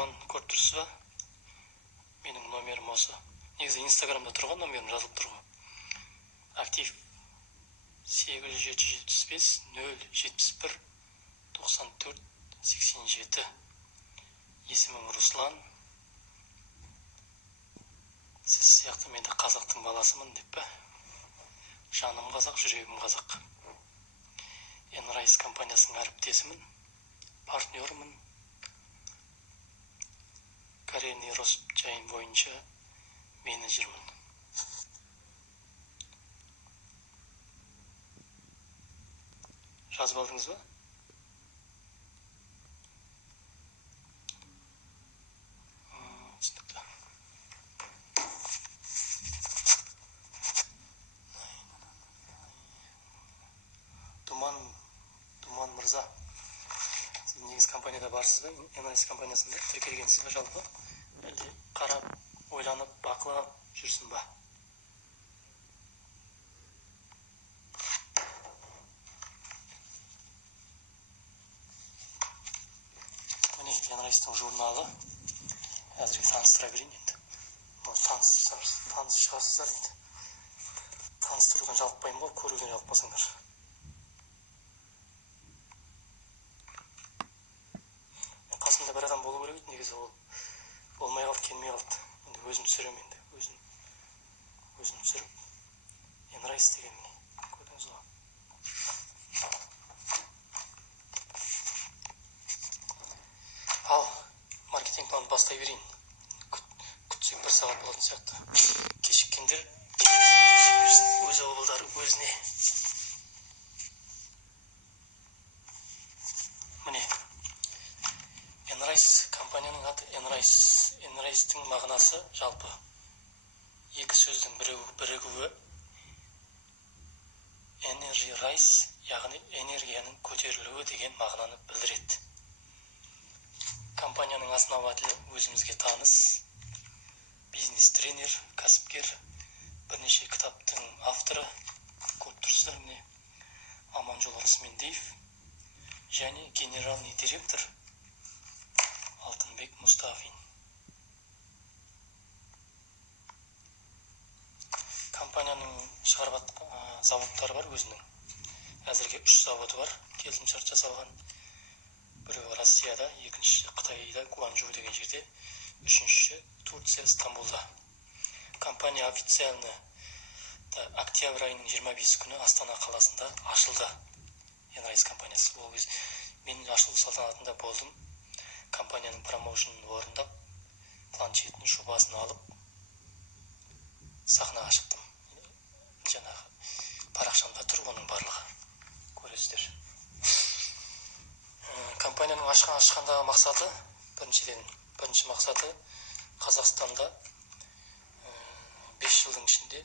заман көріп тұрсыз ба? Менің номерім осы. Негізі инстаграмда тұрған номерім жазылып тұр ғой. Актив 8775 071 94 87. Есімім Руслан. Сіз сияқты мен де қазақтың баласымын деп пе? Жаным қазақ, жүрегім қазақ. Enrise компаниясының әріптесімін, партнерімін. Карьерный рост жайын бойынша менеджермін. Жазып алдыңыз ба? Түсінікті. Думан мырза, сіз негіз компанияда барсыз ба? Enrise компаниясында тіркелгенсіз ба жалпы? Әлде қарап, ойланып, бақылап жүрсін ба? Міне, Enrise'тің журналы. Әзірге таныстыра берейін енді. Таныс шығарсыздар енді. Таныстырудан жалықпаймын ғой, көруден жалықпасаңдар. Қасымда бір адам болу керек еді, негізі ол болмай қалды, келмей қалды. Енді өзім түсірем енді. Өзім түсіріп. Enrise деген міне. Көрдіңіз ғой. Ал, маркетинг планды бастай берейін. Күтсек 1 сағат болатын сияқты. Кешіккендер өз ауылдары өзіне. Міне. Enrise компанияның аты Enrise'тің мағынасы жалпы екі сөздің бірігуі Energy Rise, яғни энергияның көтерілуі деген мағынаны білдіреді. Компанияның основателі өзімізге таныс, бизнес-тренер, кәсіпкер, бірнеше кітаптың авторы, көріп тұрсыздар міне, Аманжол Рысмендиев, және генеральный директор Алтынбек Мұстафин. Компанияның шығарып заводтары бар өзінің. Әзірге 3 заводы бар, келісімшарт жасалған. Біреуі Россияда, екіншісі Қытайда, Гуанчжоу деген жерде, үшіншісі Турция, Стамбулда. Компания официально октябрь айының 25 күні Астана қаласында ашылды. Enrise компаниясы. Ол кез мен ашылу салтанатында болдым. Компанияның промоушнын орындап, планшеттің шубасын алып, сахнаға шықтым. Жаңағы парақшамда тұр оның барлығы. Көресіздер. Компанияның ашқандағы мақсаты, бірінші мақсаты Қазақстанда 5 жылдың ішінде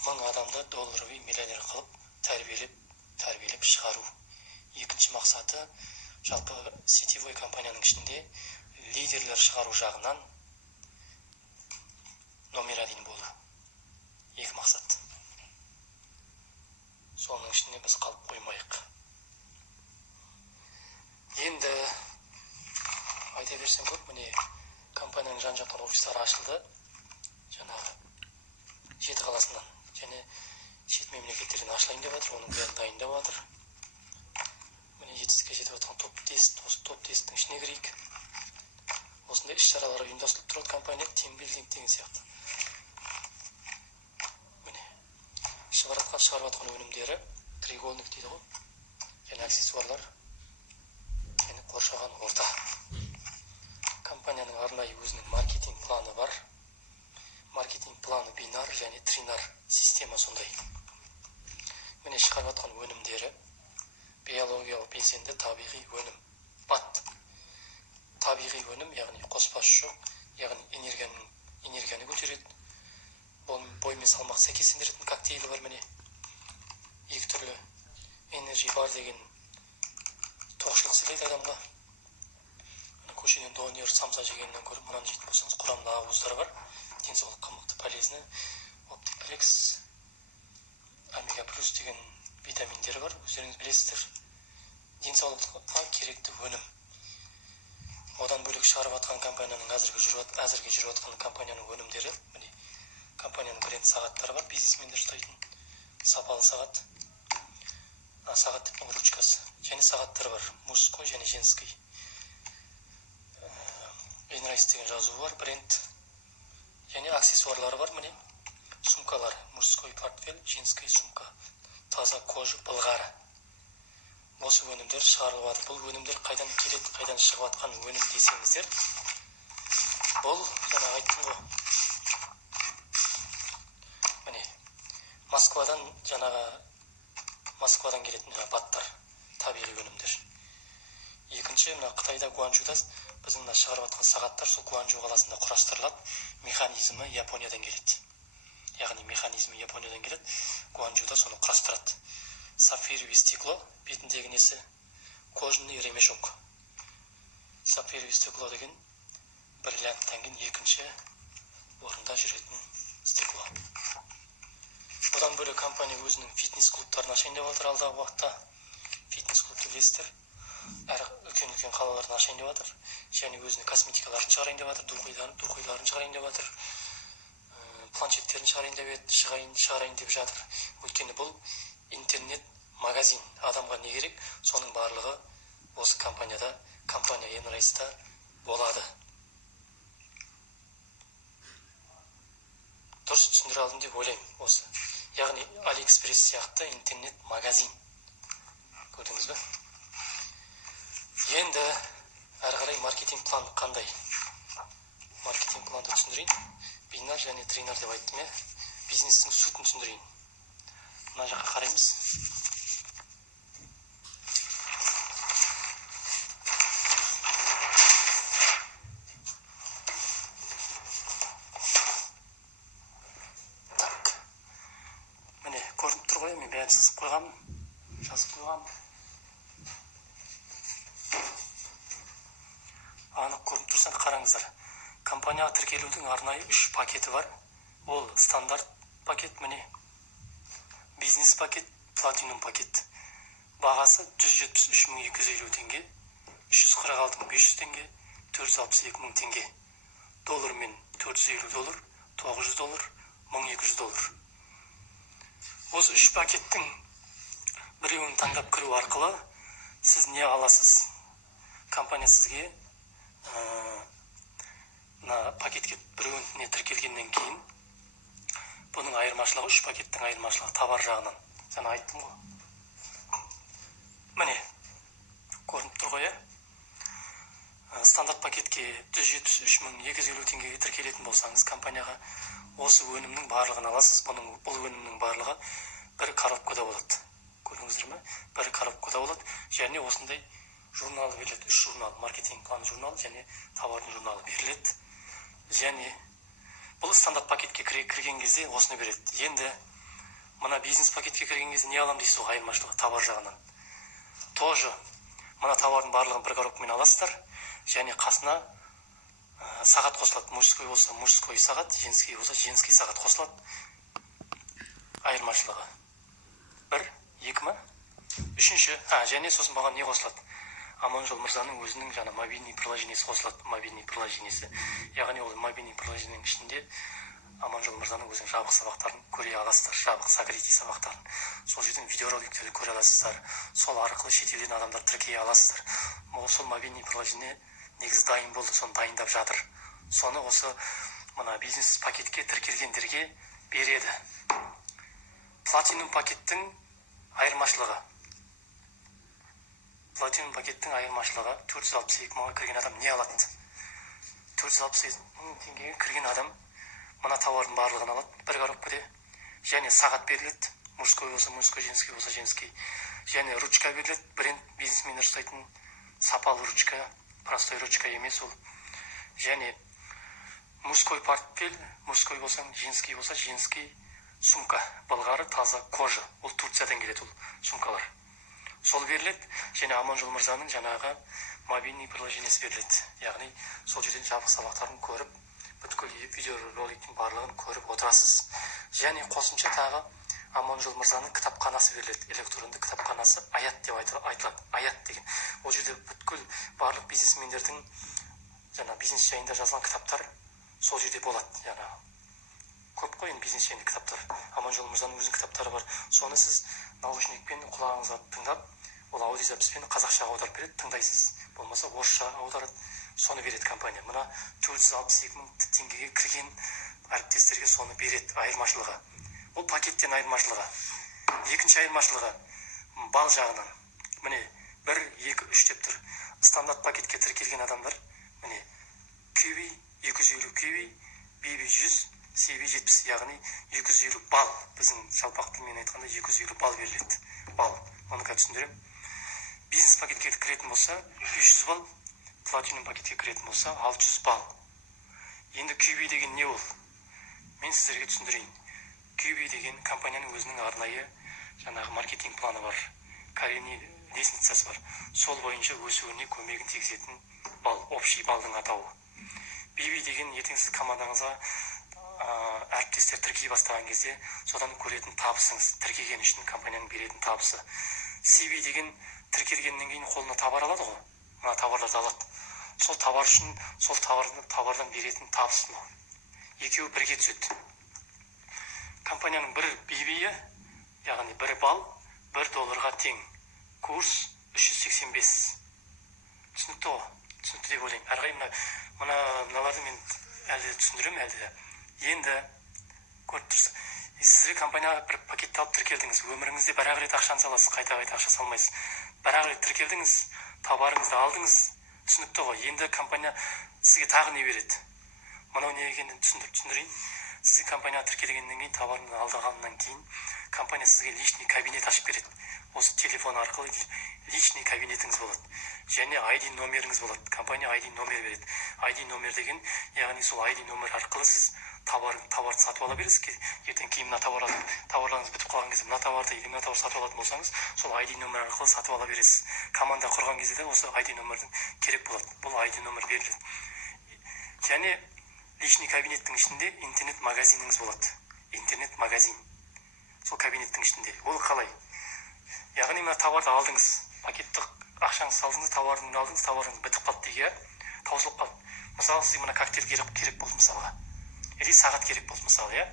1000 адамды долларовый миллионер қылып тәрбиелеп шығару. Екінші мақсаты жалпы сетевой компанияның ішінде лидерлер шығару жағынан номер 1 болу. Екі мақсат. Соның ішінде біз қалып қоймайық. Енді айта берсем көп, міне компанияның жан-жақтан офистары ашылды. Жаңағы 7 қаласынан және шет мемлекеттерден ашылайын деп жатыр, оның бәрін дайындап жатыр. Міне жетістікке жетіп жатқан топ-тесттің ішіне кірейік. Осындай іс-шаралар ұйымдастырылып тұрады компания, тимбилдинг деген сияқты. Міне шығарып жатқан өнімдері треугольник дейді ғой, және аксессуарлар, және қоршаған орта. Компанияның арнайы өзінің маркетинг планы бар. Маркетинг планы бинар және тринар система сондай. Міне шығарып жатқан өнімдері биологиялық белсенді табиғи өнім. БАТ. Табиғи өнім, яғни қоспасы жоқ, яғни энергияны көтереді. Бой мен салмақ сәйкестендіретін коктейлі бар міне. Екі түрлі энержи бар деген тоқшылық сыйлайды адамға. Көшеден донер, самса жегеннен көріп, мынаны жейтін болсаңыз, құрамында ақуыздар бар. Денсаулыққа мықты полезны, оптиплекс, омега плюс деген витаминдері бар, өздеріңіз білесіздер. Денсаулыққа керекті өнім. Одан бөлек шығарып жатқан компанияның әзірге жүріп жатқан компанияның өнімдері, міне компанияның бренд сағаттары бар, бизнесмендер ұстайтын сапалы сағат. Сағат типінің ручкасы және сағаттар бар, мужской және женский. Энрайс деген жазуы бар, бренд. Және аксессуарлары бар, міне сумкалар, мужской портфель, женский сумка, таза кожа, былғары. Осы өнімдер шығарылып жатыр. Бұл өнімдер қайдан келеді, қайдан шығып жатқан өнім десеңіздер, бұл жаңа айттым ғой. Міне Москвадан келетін баттар, табиғи өнімдер. Екінші, мына Қытайда Гуанчжуда біздің шығарып жатқан сағаттар сол Гуанчжу қаласында құрастырылады. Механизмі Япониядан келеді. Яғни механизмі Япониядан келеді. Гуанчжуда соны құрастырады. Сапфировое стекло, бетіндегі несі кожаный ремешок. Сапфировое стекло деген бриллианттан кейін екінші орында жүретін стекло. Одан бөлек компания өзінің фитнес-клубтарын ашайын деп жатыр алдағы уақытта. Фитнес-клубты білесіздер. Әр үлкен қалаларын ашайын деп жатыр. Және өзінің косметикаларын шығарайын деп жатыр, духиларын шығарайын деп жатыр. Планшеттерін шығарайын деп жатыр. Өйткені бұл интернет-магазин. Адамға не керек? Соның барлығы осы компания Энрайста болады. Дұрыс түсіндіре алдым деп ойлаймын осы. Яғни Алиэкспресс сияқты интернет-магазин. Көрдіңіз бе? Енді әрі қарай маркетинг планы қандай? Маркетинг планды түсіндірейін. Бинар және тринар деп айттым, бизнестің сутын түсіндірейін. Мына жаққа қараймыз. Так. Міне, көрініп тұр ғой, мен бәрін жазып қойғам. Анық көрініп тұрса қараңыздар. Компанияға тіркелудің арнайы 3 пакеті бар. Ол стандарт пакет, міне. Бизнес пакет, платинум пакет. Бағасы 173.250 теңге, 346.500 теңге, 462.000 теңге. Доллармен $450, $900, $1200. Осы 3 пакеттің біреуін таңдап кіру арқылы сіз не аласыз? Компания сізге пакетке біреуіне тіркелгеннен кейін бұның айырмашылығы, 3 пакеттің айырмашылығы товар жағынан. Жаңа айттым ғой. Міне, көрініп тұр ғой, стандарт пакетке 173.250 теңгеге тіркелетін болсаңыз, компанияға осы өнімнің барлығын аласыз. Бұл өнімнің барлығы бір коробкада болады. Көрдіңіздер ме? Бір коробкада болады. Және осындай журналы беріледі. 3 журнал, маркетинг планы журналы және товардың журналы беріледі. Және бұл стандарт пакетке кірген кезде осыны береді. Енді мына бизнес пакетке кірген кезде не алам дейсіз, айырмашылығы товар жағынан. Тоже мына товардың барлығын бір коробкамен аласыздар. Және қасына сағат қосылады. Мужской болса мужской сағат, женский болса женский сағат қосылады. Айырмашылығы 1, 2 ма? 3-ші, және сосын маған не қосылады? Аманжол Мырзаның өзінің жаңа мобильный приложениесі қосылады. Мобильный приложениесі. Яғни ол мобильный приложениенің ішінде Аманжол Мырзаның өзінің жабық сабақтарын көре аласыздар. Жабық сокрытие сабақтарын. Сол жерден видеороликтерді көре аласыздар. Сол арқылы шетелден адамдар тіркей аласыздар. Сол мобильный приложение негізі дайын болды, соны дайындап жатыр. Соны осы мына бизнес пакетке тіркелгендерге береді. Платинум пакеттің айырмашылығы. Платинум пакеттің айырмашылығы 462 мыңға кірген адам не алады? 462 мың теңгеге кірген адам мына товардың барлығын алады бір коробкада. Және сағат беріледі. Мужской болса мужской, женский болса женский. Және ручка беріледі. Бренд бизнесмендер ұстайтын сапалы ручка, простой ручка емес ол. Және мужской портфель, мужской болса женский болса женский сумка, былғары таза кожа. Ол Турциядан келеді ол сумкалар. Сол беріледі. Және Аманжол Мырзаның жаңағы мобильный приложениесі беріледі. Яғни сол жерден жабық сабақтарын көріп, бүткіл видеороликтің барлығын көріп отырасыз. Және қосымша тағы Аманжол Мырзаның кітапханасы беріледі. Электронды кітапханасы Аят деп айтылады. Аят деген. Ол жерде бүткіл барлық бизнесмендердің жаңа бизнес жайында жазылған кітаптар сол жерде болады. Жаңа көп қой енді бизнес жайында кітаптар. Аманжол мырзаның өзінің кітаптары бар. Соны сіз наушникпен құлағыңызға тыңдап, ол аудиозаписпен қазақшаға аударып береді, тыңдайсыз. Болмаса орысша аударады, соны береді компания. Мына 462 мың теңгеге кірген әріптестерге соны береді, айырмашылығы. Бұл пакеттен айырмашылығы. Екінші айырмашылығы бал жағынан. Міне 1, 2, 3 деп тұр. Стандарт пакетке тіркелген адамдар, міне QB 250 QB, BB 100, CB 70, яғни 250 бал. Біздің жалпақ тілмен айтқанда 250 бал беріледі. Бал. Оны түсіндірем. Бизнес пакетке кіретін болса 500 бал, платинум пакетке кіретін болса 600 бал. Енді QB деген не ол? Мен сіздерге түсіндірейін. QB деген компанияның өзінің арнайы жаңағы маркетинг планы бар. Карьерный лестницасы бар. Сол бойынша өсуіне көмегін тигізетін бал, общий балдың атауы. BB деген ертең сіз командаңызға әріптестер тіркей бастаған кезде содан көретін табысыңыз, тіркеген үшін компанияның беретін табысы. CB деген тіркелгеннен кейін қолына товар алады ғой. Мына товарларды алады. Сол товар үшін, сол товардан беретін табыс. Екеуі бірге түседі. Компанияның бір BB-і, яғни бір бал $1 тең. Курс 385. Түсінікті ғой? Түсінікті деп ойлаймын. Әрқайым мыналарды мен әлде түсіндірем, әлде. Енді көріп тұрсыз. Сізге компания бір пакетті алып тіркелдіңіз. Өміріңізде бір-ақ рет ақшаны саласыз, қайта-қайта ақша салмайсыз. Бір-ақ рет тіркелдіңіз, товарыңызды алдыңыз. Түсінікті ғой? Енді компания сізге тағы не береді? Мынау не екенін түсіндірейін. Сізге компания тіркелгеннен кейін, товарыңызды алдағаннан кейін, компания сізге личный кабинет ашып береді. Осы телефон арқылы личный кабинетіңіз болады. Және ID номеріңіз болады. Компания ID номер береді. ID номер деген, яғни сол ID номер арқылы сіз товарды сатып ала бересіз. Ертең кейін мына товарларыңыз бітіп қалған кезде, мына товарды или мына товар сатып алатын болсаңыз, сол ID номер арқылы сатып ала бересіз. Команда құрған кезде де осы ID номердің керек болады. Бұл ID номер беріледі. Және личный кабинеттің ішінде интернет-магазиніңіз болады. Интернет-магазин. Сол кабинеттің ішінде. Ол қалай? Яғни мына товарды алдыңыз, пакеттік ақшаңыз салдыңыз, товарыңызды алдыңыз, товарыңыз бітіп қалды дейік, таусылып қалды. Мысалы, сізге мына коктейль керек болды мысалға. Или сағат керек болды мысалы,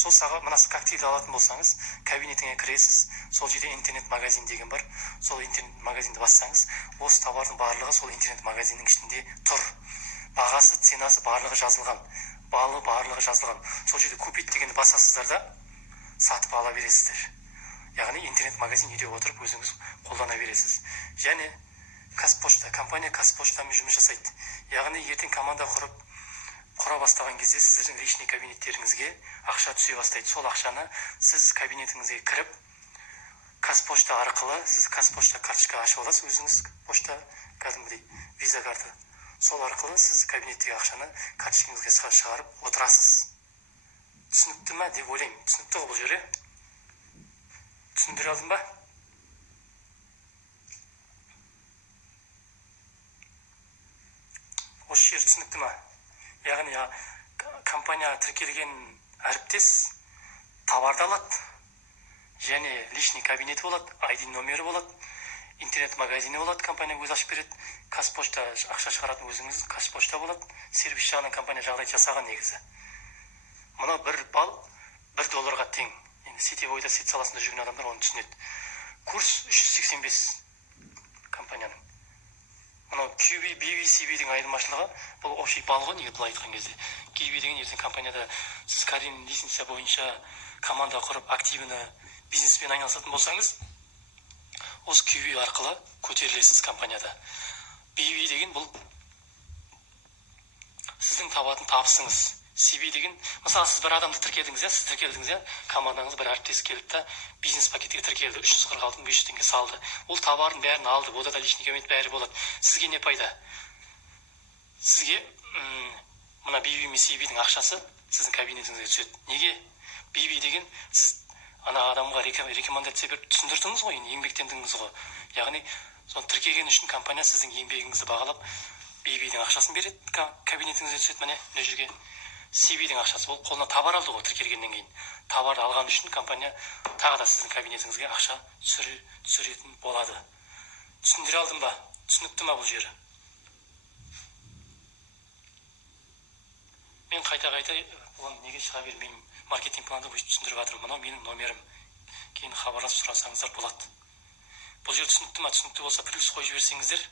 Сол сағат мына коктейль алатын болсаңыз, кабинетіңе кіресіз, сол жерде интернет-магазин деген бар. Сол интернет-магазинді бассаңыз, осы товардың барлығы сол интернет-магазиннің ішінде тұр. Бағасы, ценасы барлығы жазылған. Балы барлығы жазылған. Сол жерде купить дегенді басасыздар да сатып ала бересіздер. Яғни интернет-магазин үйде отырып өзіңіз қолдана бересіз. Және Қазпошта, компания Қазпоштамен жұмыс жасайды. Яғни ертең команда құра бастаған кезде сіздердің личный кабинеттеріңізге ақша түсе бастайды. Сол ақшаны сіз кабинетіңізге кіріп, Қазпошта арқылы сіз Қазпошта карточка ашып аласыз, өзіңіз пошта кәдімгідей виза карта. Сол арқылы сіз кабинеттегі ақшаны карточкаңызға шығарып отырасыз. Түсінікті ме деп ойлаймын. Түсінікті ғой бұл жері? Түсіндіре алдым ба? Осы жер түсінікті ме? Яғни компания тіркелген әріптес товарды алады. Және личный кабинеті болады, ID номері болады, интернет-магазині болады, компания өзі ашып береді. Қазпошта ақша шығаратын өзіңіз Қазпошта болады. Сервис жағынан компания жағдай жасаған негізі. Мына бір бал $1 тең. Енді сетевойда сет саласында жүрген адамдар оны түсінеді. Курс 385 компанияның. Мынау QB, BB, CB-дің айырмашылығы бұл общий бал ғой, неге былай айтқан кезде. QB деген ертең компанияда сіз карьерный лестница бойынша команда құрып активны бизнеспен айналысатын болсаңыз, осы QB арқылы көтерілесіз компанияда. BB деген бұл сіздің табатын табысыңыз. CB деген, мысалы сіз бір адамды тіркелдіңіз, сіз тіркелдіңіз, командаңыз бір әріптес келді, бизнес пакетке тіркелді, 346 500 теңге салды. Ол товардың бәрін алды, ода да личный кабинет бәрі болады. Сізге не пайда? Сізге мына BB мен CB-дің ақшасы сіздің кабинетіңізге түседі. Неге? BB деген сіз ана адамға рекомендация беріп түсіндірдіңіз ғой, еңбектендіңіз ғой. Яғни, соны тіркеген үшін компания сіздің еңбегіңізді бағалап, BB-дің ақшасын береді, кабинетіңізге түседі, міне жерге. CB-дің ақшасы, ол қолына товар алды ғой тіркелгеннен кейін. Товарды алған үшін компания тағы да сіздің кабинетіңізге ақша түсіретін болады. Түсіндіре алдым ба? Түсінікті ме бұл жері? Мен қайта-қайта оны неге шыға бермеймін, маркетинг планды түсіндіріп жатырмын. Мынау менің номерім. Кейін хабарласып сұрасаңыздар болады. Бұл жер түсінікті ма? Түсінікті болса плюс қойып жіберсеңіздер.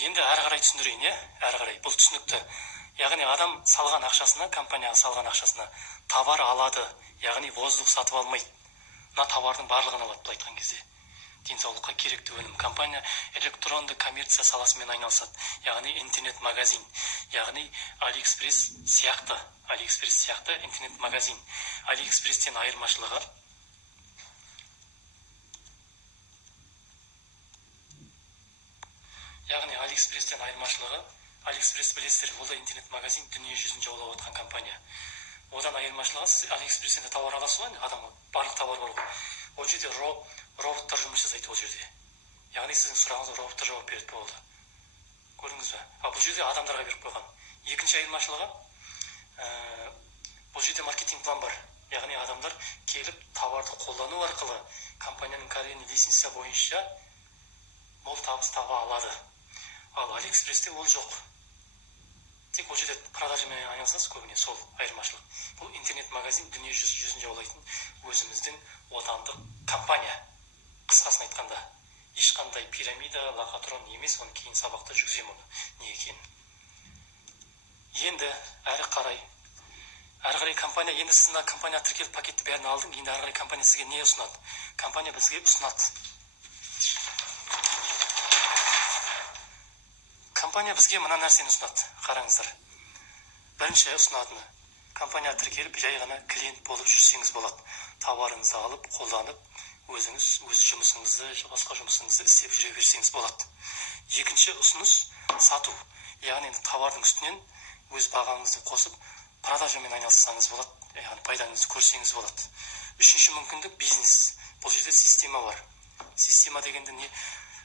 Енді әрі қарай түсіндірейін, әрі қарай. Бұл түсінікті. Яғни адам салған ақшасына, компанияға салған ақшасына товар алады. Яғни воздух сатып алмайды. Мына товардың барлығын алады, былай айтқан кезде. Денсаулыққа керекті өнім. Компания электронды коммерция саласымен айналысады. Яғни интернет-магазин. Яғни Алиэкспресс сияқты интернет-магазин. Алиэкспресстен айырмашылығы Алиэкспресс білесіздер, ол да интернет-магазин, дүние жүзін жаулап отқан компания. Одан айырмашылығы, сіз Алиэкспресстен товар аласыз ғой, адамға барлық товар бар ғой. Ол жерде роботтар жұмыс жасайды ол жерде. Яғни сіздің сұрағыңызға роботтар жауап береді болды. Көрдіңіз бе? Ал бұл жерде адамдарға беріп қойған. Екінші айырмашылығы, бұл жерде маркетинг план бар. Яғни адамдар келіп товарды қолдану арқылы компанияның карьерный лестница бойынша мол табыс таба алады. Ал Алиэкспрессте ол жоқ. Тек ол жерде продажамен айналысасыз, көбіне сол айырмашылық. Бұл интернет-магазин, дүние жүзін жаулайтын өзіміздің отандық компания. Қысқасын айтқанда, ешқандай пирамида, лохотрон емес, оны кейін сабақта жүргіземін оны, не екенін. Енді әрі қарай компания, енді сіз мына компания тіркеліп пакетті бәрін алдың, енді әрі қарай компания сізге не ұсынады? Компания бізге ұсынады. Компания бізге мына нәрсені ұсынады. Қараңыздар. Бірінші ұсынатыны, компания тіркеліп, жай ғана клиент болып жүрсеңіз болады. Товарыңызды алып, қолданып, өзіңіз өз жұмысыңызды, басқа жұмысыңызды істеп жүре берсеңіз болады. Екінші ұсыныс сату. Яғни товардың үстінен өз бағаңызды қосып, продажамен айналыссаңыз болады. Яғни пайдаңызды көрсеңіз болады. Үшінші мүмкіндік бизнес. Бұл жерде система бар. Система дегенді не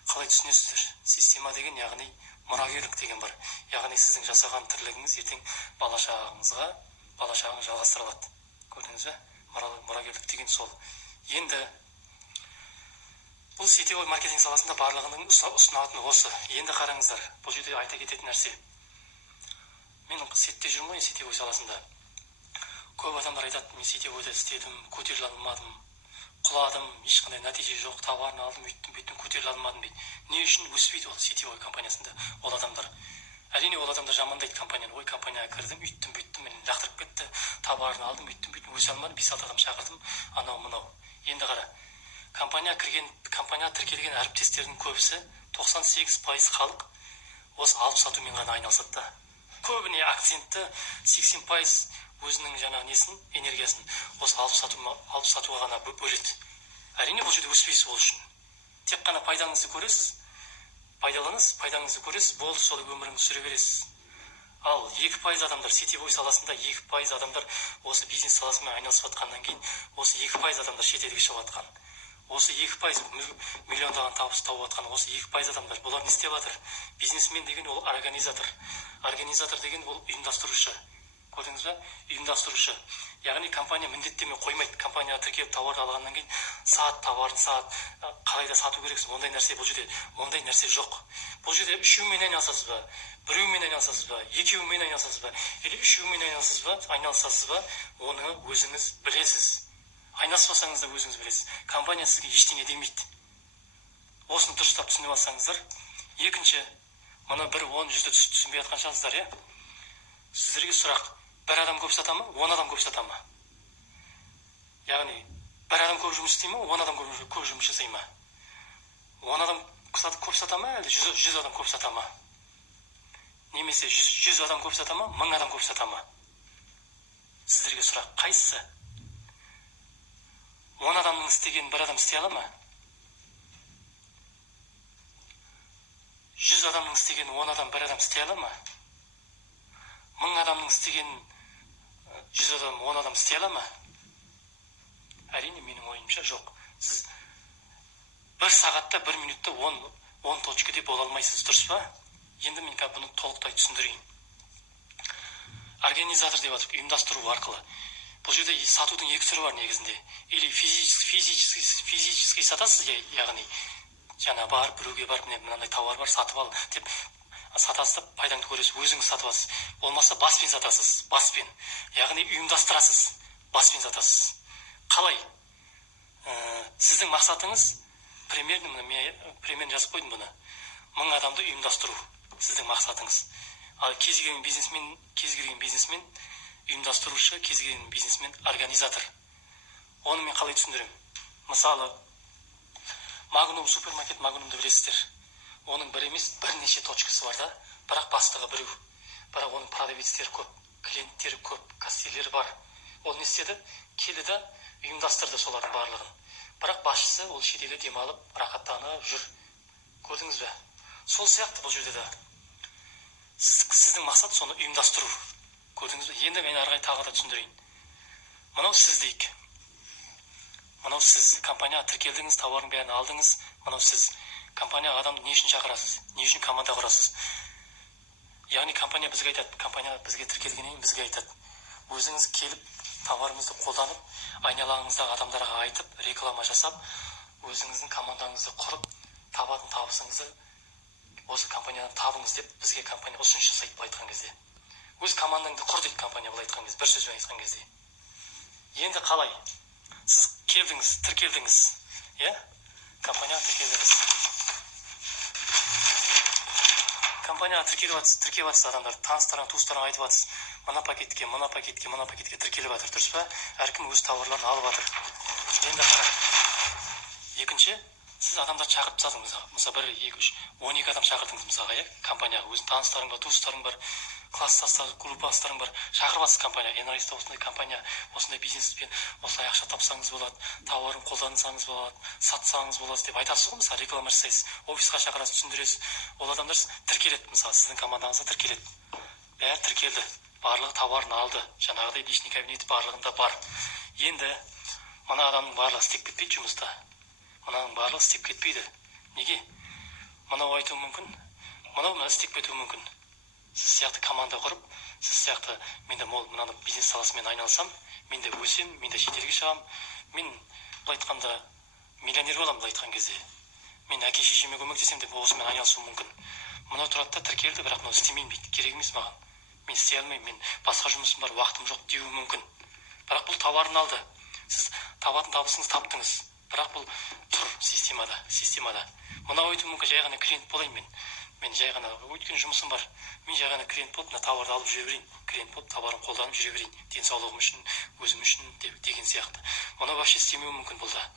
қалай түсінесіздер? Система деген яғни мұрагерлік деген бар. Яғни сіздің жасаған тірлігіңіз ертең бала-шағаңыз жалғастыра алады. Көрдіңіз бе? Мұрагерлік деген сол. Енді бұл сетевой маркетинг саласында барлығының ұсынатыны осы. Енді қараңыздар, бұл жерде айта кететін нәрсе. Мен сетте жүрмін ғой, сетевой саласында. Көп адамдар айтады, мен сетевойда істедім, көтеріле алмадым, құладым, ешқандай нәтиже жоқ, товарын алдым, үйттім, көтеріле алмадым дейді. Не үшін өспейді ол сетевой компаниясында ол адамдар? Әрине ол адамдар жамандайды компанияны. Ой, компанияға кірдім, үйттім, мен лақтырып кетті, товарын алдым, үйттім, өсе алмадым, 5-6 адам шақырдым, анау-мынау. Енді қара, компания тіркелген әріптестердің көбісі 98% халық осы алып сатумен ғана айналысады. Көбіне акцентті 80% өзінің жаңағы несін, энергиясын осы алып сатуға ғана бөледі. Әрине бұл жерде өспейсіз ол үшін. Тек қана пайдаңызды көресіз, пайдаңызды көресіз, болды, сол өміріңізді сүре бересіз. Ал 2% адамдар, сетевой саласында 2% адамдар осы бизнес саласымен айналысып жатқаннан кейін, осы 2% адамдар шетелге шығып жатқан. Осы 2% миллиондаған табыс тауып жатқан осы 2% адамдар, бұлар не істеп жатыр? Бизнесмен деген ол организатор. Организатор деген ол ұйымдастырушы. Көрдіңіз бе? Ұйымдастырушы. Яғни компания міндеттеме қоймайды. Компанияға тіркеліп товарды алғаннан кейін товарын қалай да сату керексің. Ондай нәрсе бұл жерде, ондай нәрсе жоқ. Бұл жерде үшеумен айналысасыз ба? Біреумен айналысасыз ба? Екеумен айналысасыз ба? Или үшеумен айналысасыз ба? Оны өзіңіз білесіз. Айналыспасаңыз да өзіңіз білесіз. Компания сізге ештеңе демейді. Осыны дұрыстап түсініп алсаңыздар. Екінші, мұны 1-10-100-ді түсінбей жатқан шығарсыздар, иә? Сіздерге сұрақ, бір адам көп сата ма, 10 адам көп сата ма? Яғни, бір адам көп жұмыс істей ма, 10 адам көп жұмыс жасай ма? 10 адам көп сата ма, әлде 100 адам көп сата ма? Немесе 100 адам көп сата ма, 1000 адам көп сата ма? Сіздерге сұрақ, қайсысы? 10 адамның істеген бір адам істей ала ма? 100 адамның істеген 10 адам бір адам істей ала ма? 1000 адамның істеген 100 адам 10 адам істей ала ма? Әрине, менің ойымша жоқ. сіз 1 сағатта 1 минутта 10 точкада бола алмайсыз, дұрыс па? Енді мен бұны толықтай түсіндірейін. Организатор деп атып, ұйымдастыру арқылы. Бұл жерде сатудың екі түрі бар негізінде. Или физически сатасыз, яғни жаңа бар, біреуге бар, мынандай тауар бар, сатып ал деп сатасыз, пайдаңды көресіз, өзіңіз сатып аласыз. Болмаса баспен сатасыз, баспен. Яғни ұйымдастырасыз, баспен сатасыз. Қалай? Сіздің мақсатыңыз примерно жазып қойдым бұны. 1000 адамды ұйымдастыру сіздің мақсатыңыз. Ал кез келген бизнесмен ұйымдастырушы, кез келген бизнесмен организатор. Оны мен қалай түсіндірем? Мысалы, Магнум супермаркет, Магнумды білесіздер. Оның бір емес, бірнеше точкасы бар да, бірақ бастығы біреу. Бірақ оның продавецтері көп, клиенттері көп, кассирлері бар. Ол не істеді? Келді да ұйымдастырды солардың барлығын. Бірақ басшысы ол шетелде демалып, рақаттанып жүр. Көрдіңіз бе? Сол сияқты бұл жерде де. Сіздің мақсат соны ұйымдастыру. Көрдіңіз бе? Енді мен арғай тағы да түсіндірейін. Мынау сіз дейік. Мынау сіз компанияға тіркелдіңіз, тауардың бәрін алдыңыз. Мынау сіз компанияға адамды не үшін шақырасыз? Не үшін команда құрасыз? Яғни компания бізге айтады, компания бізге тіркелгеннен бізге айтады. Өзіңіз келіп, тауарыңызды қолданып, айналаңыздағы адамдарға айтып, реклама жасап, өзіңіздің командаңызды құрып, табатын табысыңызды осы компаниядан табыңыз деп бізге компания ұсыныс жасайды былай айтқан кезде. Өз командаңды құр дейді компания былай айтқан кезде, бір сөзбен айтқан кезде. Енді қалай? Сіз келдіңіз, тіркелдіңіз, компанияға тіркелдіңіз. Компанияға тіркеліп жатсыз адамдар, таныстарыңа, туыстарыңа айтып жатсыз. Мына пакетке тіркеліп жатыр, дұрыс па? Әркім өз тауарларын алып жатыр. Енді қара. Екінші, сіз адамдар шақырып тастадыңыз. Мысалы 1, 2, 3, 12 адам шақырдыңыз мысалға, компанияға. Өзің таныстарың бар, туыстарың бар, класстастар, группастарың бар. Шақырып жатсыз компанияға. Энрайста осындай компания, осындай бизнеспен осылай ақша тапсаңыз болады, тауарын қолдансаңыз болады, сатсаңыз болады деп айтасыз ғой, мысалы реклама жасайсыз. Офисқа шақырасыз, түсіндіресіз. Ол адамдар тіркеледі, мысалы сіздің командаңызға тіркеледі. Бәрі тіркелді. Барлығы тауарын алды. Жаңағыдай личный кабинеті барлығында бар. Енді мына адамның барлығы істеп кетпейді жұмыста. Мынаның барлығы істеп кетпейді. Неге? Мынау айтуы мүмкін, мынау істеп кетуі мүмкін. Сіз сияқты команда құрып, сіз сияқты мен де мынаны бизнес саласымен айналысам, мен де өсем, мен де шетелге шығам, мен былай айтқанда миллионер боламын былай айтқан кезде. Мен әке шешеме көмектесем деп осымен айналысуым мүмкін. Мынау тұрады да тіркелді, бірақ мынау істемеймін дейді, керек емес маған. Мен істей алмаймын, мен басқа жұмысым бар, уақытым жоқ деуі мүмкін. Бірақ бұл тауарын алды. Сіз табатын табысыңызды таптыңыз. Бірақ бұл тұр системада. Мынау айтуы мүмкін, жай ғана клиент болайын мен. Мен жай ғана өткен жұмысым бар. Мен жай ғана клиент болып, мына тауарды алып жүре берейін. Клиент болып, тауарын қолданып жүре берейін. Денсаулығым үшін, өзім үшін деген сияқты. Мынау вообще істемеуі мүмкін бұл да.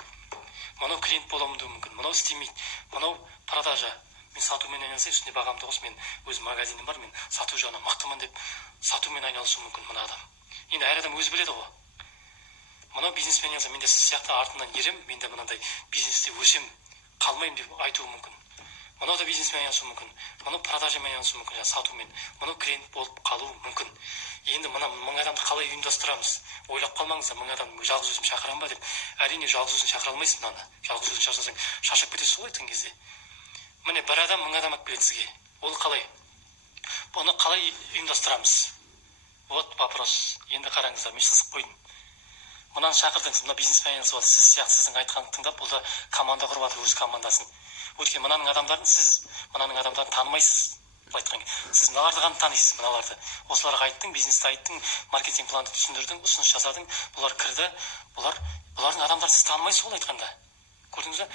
Мынау клиент боламын деуі мүмкін. Мынау істемейді. Мынау продажа. Мен сатумен айналысайын, үстіне бағамды қос, мен өз магазинім бар, мен сату жағынан мықтымын деп сатумен айналысуы мүмкін мына адам. Енді әр адам өзі біледі ғой. Мынау бизнеспен айналысам, мен де сіз сияқты артынан ерем, мен де мынандай бизнесте өсем, қалмаймын деп айтуы мүмкін. Мынау да бизнеспен айналысуы мүмкін. Мынау продажамен айналысуы мүмкін, сатумен. Мынау клиент болып қалуы мүмкін. Енді мына 1000 адамды қалай ұйымдастырамыз? Ойлап қалмаңыздар, 1000 адамды жалғыз өзім шақырамын ба деп. Әрине жалғыз өзің шақыра алмайсың мынаны. Жалғыз өзің шақырсаң шаршап кетесіз ғой айтқан кезде. Міне бір адам 1000 адам алып келеді сізге. Ол қалай? Бұны қалай ұйымдастырамыз? Вот вопрос. Енді қараңыздар, мен сызып қойдым. Мынаны шақырдыңыз, мына бизнеспен айналысып жатыр. Сіз сияқты сіздің айтқаныңызды тыңдап, бұл да команда құрып жатыр, өз командасын. Өйткені мынаның адамдарын танымайсыз. Сіз мыналарды ғана танисыз, мыналарды. Осыларға айттың, бизнесті айттың, маркетинг планды түсіндірдің, ұсыныс жасадың, бұлар кірді. Бұлардың адамдарын сіз танымайсыз ғой айтқанда. Көрдіңіз бе?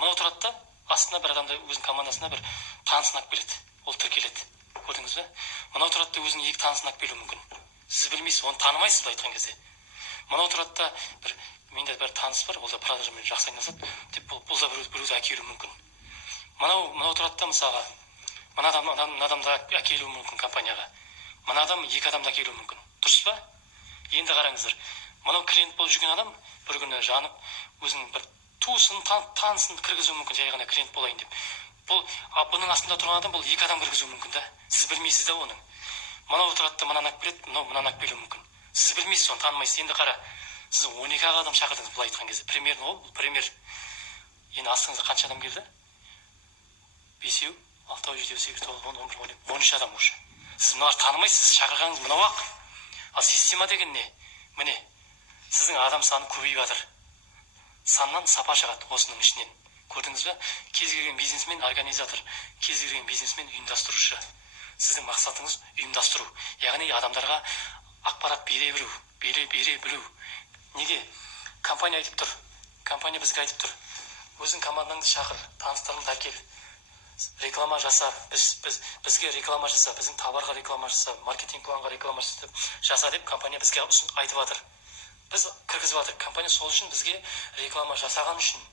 Мынау тұрады да, астына бір адамды өзінің командасына бір танысын алып келеді. Ол тіркеледі. Көрдіңіз бе? Мынау тұрады да өзінің 2 танысын алып келуі мүмкін. Сіз білмейсіз, оны танымайсыз былай айтқан кезде. Мынау тұрады да менде бір таныс бар, ол да продажамен жақсы айналысады деп бұл да біреуді әкелуі мүмкін. Мынау тұрады да мысалға, мына адамды әкелуі мүмкін компанияға. Мына адам 2 адамды әкелуі мүмкін. Дұрыс па? Енді қараңыздар. Мынау клиент болып жүрген адам бір күні жанып, өзінің бір туысын, танысын кіргізуі мүмкін, жай ғана клиент болайын деп. Бұның астында тұрған адам бұл 2 адам кіргізуі мүмкін да. Сіз білмейсіз да оның. Мынау тұрады да мынаны алып келеді, мынаны алып келуі мүмкін. Сіз білмейсіз, оны танымайсыз. Енді қара, Сіз 12 адам шақырдыңыз былай айтқан кезде. Примерно ол, пример. Енді астыңызда қанша адам келді? 5, 6, 7, 8, 9, 10, 11, 12, 13 адам уже. Сіз мыналар танымайсыз, сіз шақырғаныңыз мынау ақ. Ал система деген не? Міне, сіздің адам саны көбейіп жатыр. Саннан сапа шығады осының ішінен. Көрдіңіз бе? Кез келген бизнесмен организатор, кез келген бизнесмен ұйымдастырушы. Сіздің мақсатыңыз ұйымдастыру. Яғни адамдарға ақпарат бере білу. Неге? Компания айтып тұр. Компания бізге айтып тұр. Өзің командаңды шақыр, таныстарыңды әкел. Реклама жаса, бізге реклама жаса, біздің товарға реклама жаса, маркетинг планға реклама жаса деп компания бізге айтып жатыр. Біз кіргізіп жатыр. Компания сол үшін бізге реклама жасаған үшін,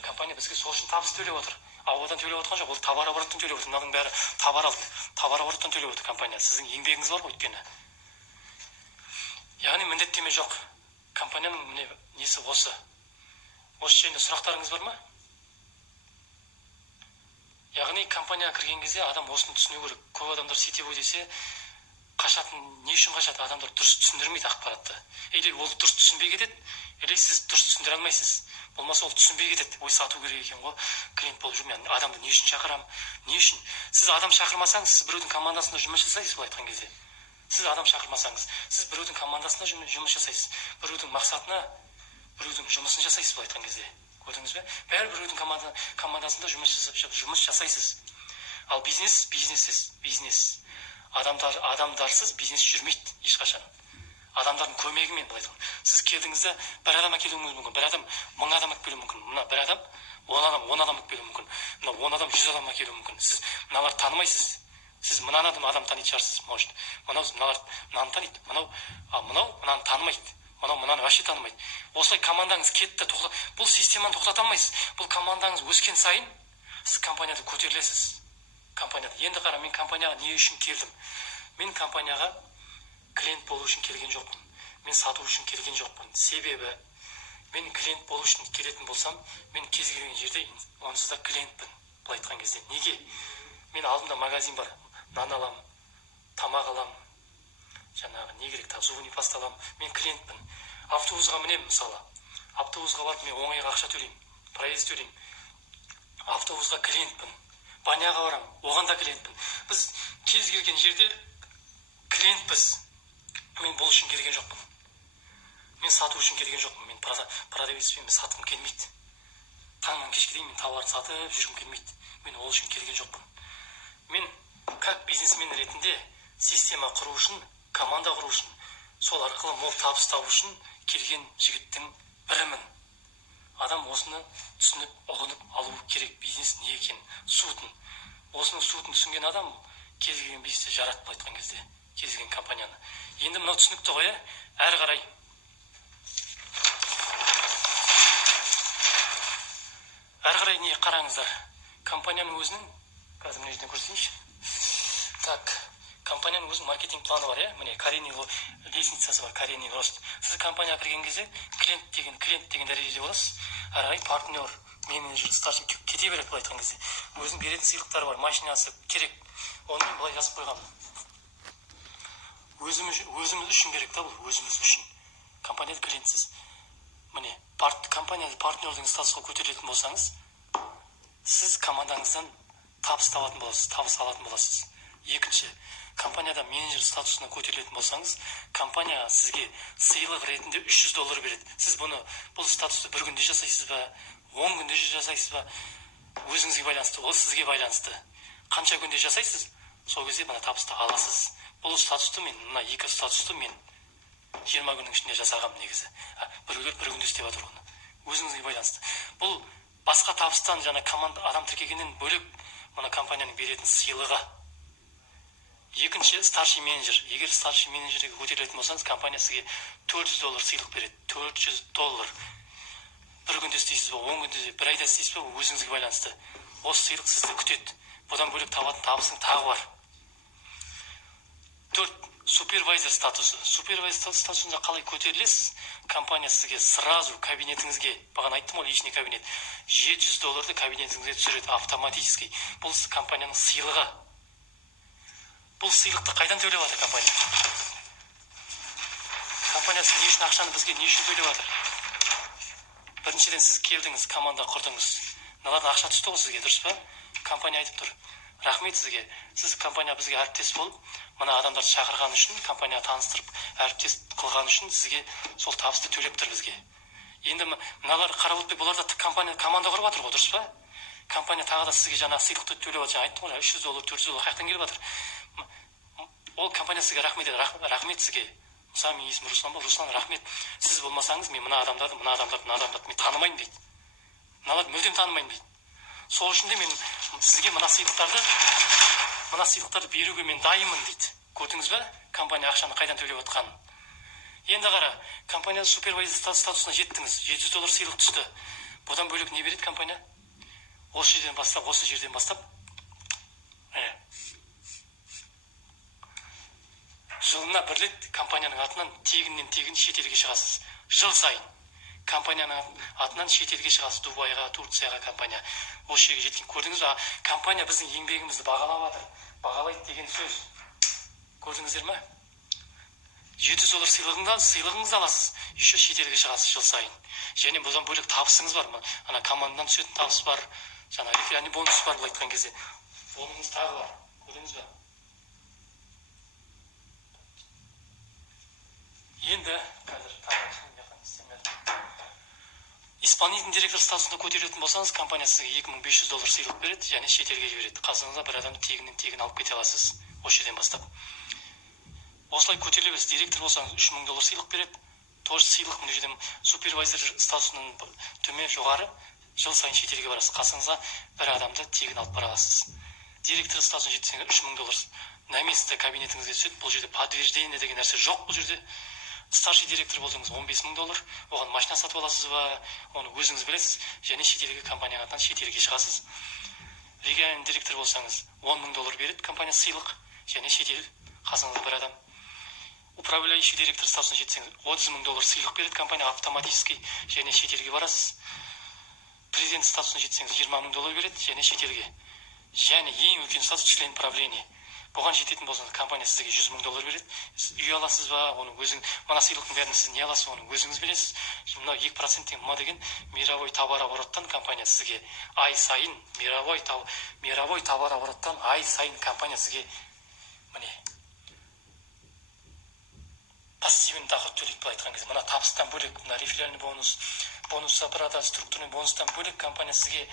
компания бізге сол үшін табыс төлеп отыр. Ауадан төлеп отқан жоқ, ол товар обороттан төлеп отыр. Мынаның бәрі товар обороттан төлеп отыр компания. Сіздің еңбегіңіз бар ғой өйткені. Яғни міндеттеме жоқ. Компанияның несі осы. Осы жайында сұрақтарыңыз бар ма? Яғни компанияға кірген кезде адам осыны түсіну керек. Көп адамдар сетевой десе, қашатын, не үшін қашады? Адамдар дұрыс түсіндірмейді ақпаратты. Или ол дұрыс түсінбей кетеді, или сіз дұрыс түсіндіре алмайсыз. Болмаса ол түсінбей кетеді. Ой, сату керек екен ғой, клиент болып жүрмін. Адамды не үшін шақырамын? Не үшін? Сіз адам шақырмасаңыз, сіз біреудің командасында жұмыс жасайсыз бұл айтқан кезде. Сіз адам шақырмасаңыз, сіз біреудің командасында жұмыс жасайсыз. Біреудің мақсатына, біреудің жұмысын жасайсыз бұл айтқан кезде. Көрдіңіз бе? Бәрі біреудің командасында жұмыс жасайсыз. Ал бизнес. Адамдарсыз бизнес жүрмейді ешқашан. Адамдардың көмегімен былай айтқан. Сіз келдіңізде бір адам әкелуіңіз мүмкін, бір адам 1000 адам әкелуі мүмкін. Мына бір адам 10 адам әкелуі мүмкін. Мына 10 адам 100 адам әкелуі мүмкін. Сіз мыналарды танымайсыз. Сіз мынаны адам таниды шығарсыз, может. Мынаны таниды, мынаны танымайды. Мынаны вообще танымайды. Осылай командаңыз кетті, бұл системаны тоқтата алмайсыз. Бұл командаңыз өскен сайын, сіз компанияда көтерілесіз. Енді қара, мен компанияға не үшін келдім? Мен компанияға клиент болу үшін келген жоқпын. Мен сату үшін келген жоқпын. Себебі, мен клиент болу үшін келетін болсам, мен кез келген жерде онсыз да клиентпін. Бұл айтқан кезде. Неге? Мен алдымда магазин бар. Нан алам, тамақ алам, жаңағы не керек, зубный паста алам. Мен клиентпін. Автобусқа мінемін мысалы. Автобусқа барып мен оңайға ақша төлеймін, проезд төлеймін. Автобусқа клиентпін. Баняға барам, оған да клиентпін. Біз кез келген жерде клиентпіз. Мен бұл үшін келген жоқпын. Мен сату үшін келген жоқпын. Мен продавецпен сатқым келмейді. Таңнан кешке дейін мен тауарын сатып жүргім келмейді. Мен ол үшін келген жоқпын. Мен как бизнесмен ретінде система құру үшін, команда құру үшін, сол арқылы мол табыс табу үшін келген жігіттің бірімін. Адам осыны түсініп, ұғынып алу керек. Бизнес не екен? Сутын. Осының сутын түсінген адам кез келген бизнесті жаратып айтқан кезде, кез келген компанияны. Енді мынау түсінікті ғой, әрі қарай. Әрі қарай не қараңыздар. Компанияның өзінің, қазір мына жерден көрсетейінші. Так, компанияның өзінің маркетинг планы бар, міне карьерный лестницасы бар, карьерный рост. Сіз компанияға кірген кезде клиент деген дәрежеде боласыз. Әрі қарай партнер, менеджер, старший кете береді бұл айтқан кезде. Өзінің беретін сыйлықтары бар, машинасы керек. Оны мен былай жазып қойғам. Өзіміз үшін керек та бұл, өзіміз үшін. Компанияда клиентсіз. Міне, компанияда партнердің статусқа көтерілетін болсаңыз, сіз командаңыздан табыс алатын боласыз. Екінші, компанияда менеджер статусына көтерілетін болсаңыз, компания сізге сыйлық ретінде $300 береді. Сіз бұл статусты бір күнде жасайсыз ба, 10 күнде жасайсыз ба, өзіңізге байланысты, ол сізге байланысты. Қанша күнде жасайсыз, сол кезде мына табысты аласыз. Бұл статусты мына екі статусты мен 20 күннің ішінде жасағам негізі. Біреулер бір күнде істеп жатыр оны. Өзіңізге байланысты. Бұл басқа табыстан жаңа команда адам тіркегеннен бөлек мына компанияның беретін сыйлығы. Екінші, старший менеджер. Егер старший менеджерге көтерілетін болсаңыз, компания сізге $400 сыйлық береді. $400. Бір күнде істейсіз ба, 10 күнде, бір айда істейсіз ба, өзіңізге байланысты. Осы сыйлық сізді күтеді. Бұдан бөлек табатын табысың тағы бар. 4. Супервайзер статусы. Супервайзер статусында қалай көтерілесіз? Компания сізге сразу кабинетіңізге, бағана айттым ғой, личный кабинет, $700 кабинетіңізге түсіреді автоматически. Бұл компанияның сыйлығы. Бұл сыйлықты қайдан төлеп жатыр компания? компаниясы не үшін ақшаны бізге не үшін төлеп жатыр? Біріншіден сіз келдіңіз, команда құрдыңыз. Мыналардан ақша түсті ғой сізге, дұрыс па? Компания айтып тұр. Рахмет сізге. Сіз компания бізге әріптес болып, мына адамдарды шақырған үшін, компания таныстырып, әріптес қылған үшін сізге сол табысты төлеп тұр бізге. Енді мыналар Қарабұлтбек бұлар да команда құрып жатыр ғой, дұрыс па? Компания тағы да сізге жаңа сыйлықты төлеп жатыр. Айттым ғой, $300, $400 қаяқтан келіп жатыр. Ол компания сізге рахмет, рахмет сізге. Мысалы, менің есімім Руслан ба? Руслан, рахмет. Сіз болмасаңыз, мен мына адамдарды мен танымаймын дейді. Мыналарды мүлдем танымаймын дейді. Сол үшін де мен сізге мына сыйлықтарды беруге мен дайынмын дейді. Көрдіңіз бе? Компания ақшаны қайдан төлеп отқанын. Енді қара, компания супервайзер статусына жеттіңіз. $700 сыйлық түсті. Бұдан бөлек не береді компания? Осы жерден бастап, жылына бір рет компанияның атынан тегін шетелге шығасыз. Жыл сайын компанияның атынан шетелге шығасыз. Дубайға, Турцияға компания. Осы жерге жеткен. Көрдіңіз бе? Компания біздің еңбегімізді бағалап жатыр. Бағалайды деген сөз. Көрдіңіздер ме? $700 сыйлығыңызды аласыз. Еще шетелге шығасыз жыл сайын. Және бұдан бөлек табысыңыз бар. Ана командадан түсетін табыс бар. Жаңа реферальный бонус бар, бұл айтқан кезде. Бонус тағы бар. Көрдіңіз бе? Енді қазір исполнительный директор статусына көтерілетін болсаңыз, компания сізге $2500 сыйлық береді, және шетелге жібереді. Қасыңызға бір адамды тегін алып кете аласыз. Осы жерден бастап. Осылай көтеріле бересіз. Директор болсаңыз $3000 сыйлық береді. Тоже сыйлық мына жерден супервайзер статусынан төмен жоғары жыл сайын шетелге барасыз. Қасыңызға бір адамды тегін алып бара аласыз. Директор статусына жетсеңіз $3000 на место кабинетіңізге түседі. Бұл жерде подтверждение деген нәрсе жоқ бұл жерде. Старший директор болсаңыз $15000, оған машина сатып аласыз ба, оны өзіңіз білесіз, және шетелге компанияның атынан шетелге шығасыз. Региональный директор болсаңыз $10000 береді компания сыйлық, және шетел қасыңызға бір адам. Управляющий директор статусына жетсеңіз $30000 сыйлық береді компания автоматически, және шетелге барасыз. Президент статусына жетсеңіз $20000 береді, және шетелге. Және ең үлкен статус член правления. Бұған жететін болсаңыз, компания сізге $100,000 береді. Үй аласыз ба, оны өзің, мына сыйлықтың бәрін сіз не аласыз, оны өзіңіз білесіз. Мына 2% деген мировой товарообороттан компания сізге ай сайын, мировой товарообороттан ай сайын компания сізге міне пассивный доход төлейді, былай айтқан кезде. Мына табыстан бөлек, мына реферальный бонус за продажу, структурный бонустан бөлек компания сізге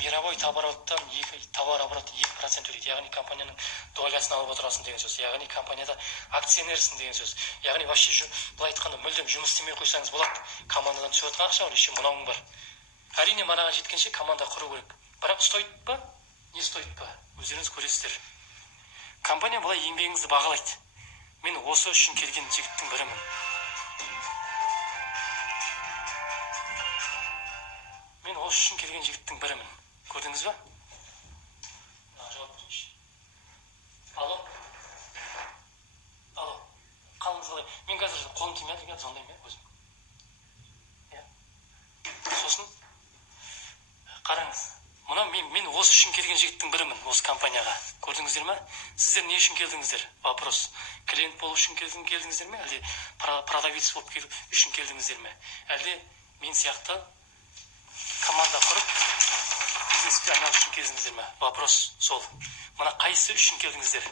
мировой товарообороттан 2% төлейді. Яғни компанияның долясын алып отырасың деген сөз. Яғни компанияда акционерсің деген сөз. Яғни вообще былай айтқанда мүлдем жұмыс істемей қойсаңыз болады. Командадан түсіп жатқан ақша бар, еще мынауың бар. Әрине мынаған жеткенше команда құру керек. Бірақ стоит па? Не стоит па? Өздеріңіз көресіздер. Компания былай еңбегіңізді бағалайды. Мен осы үшін келген жігіттің бірімін. Көрдіңіз ба? Алло? Қалыңыз қалай? Мен қазір қолым тимейді, звондаймын өзім. Сосын қараңыз. Мұна мен осы үшін келген жігіттің бірімін, осы компанияға. Көрдіңіздер ме? Сіздер не үшін келдіңіздер? Вопрос. Клиент болу үшін келдіңіздер ме? Әлде продавец болып үшін келдіңіздер ме? Әлде мен сияқты команда құрып бизнеспен айналысу үшін келдіңіздер ме? Вопрос сол. Мына қайсы үшін келдіңіздер?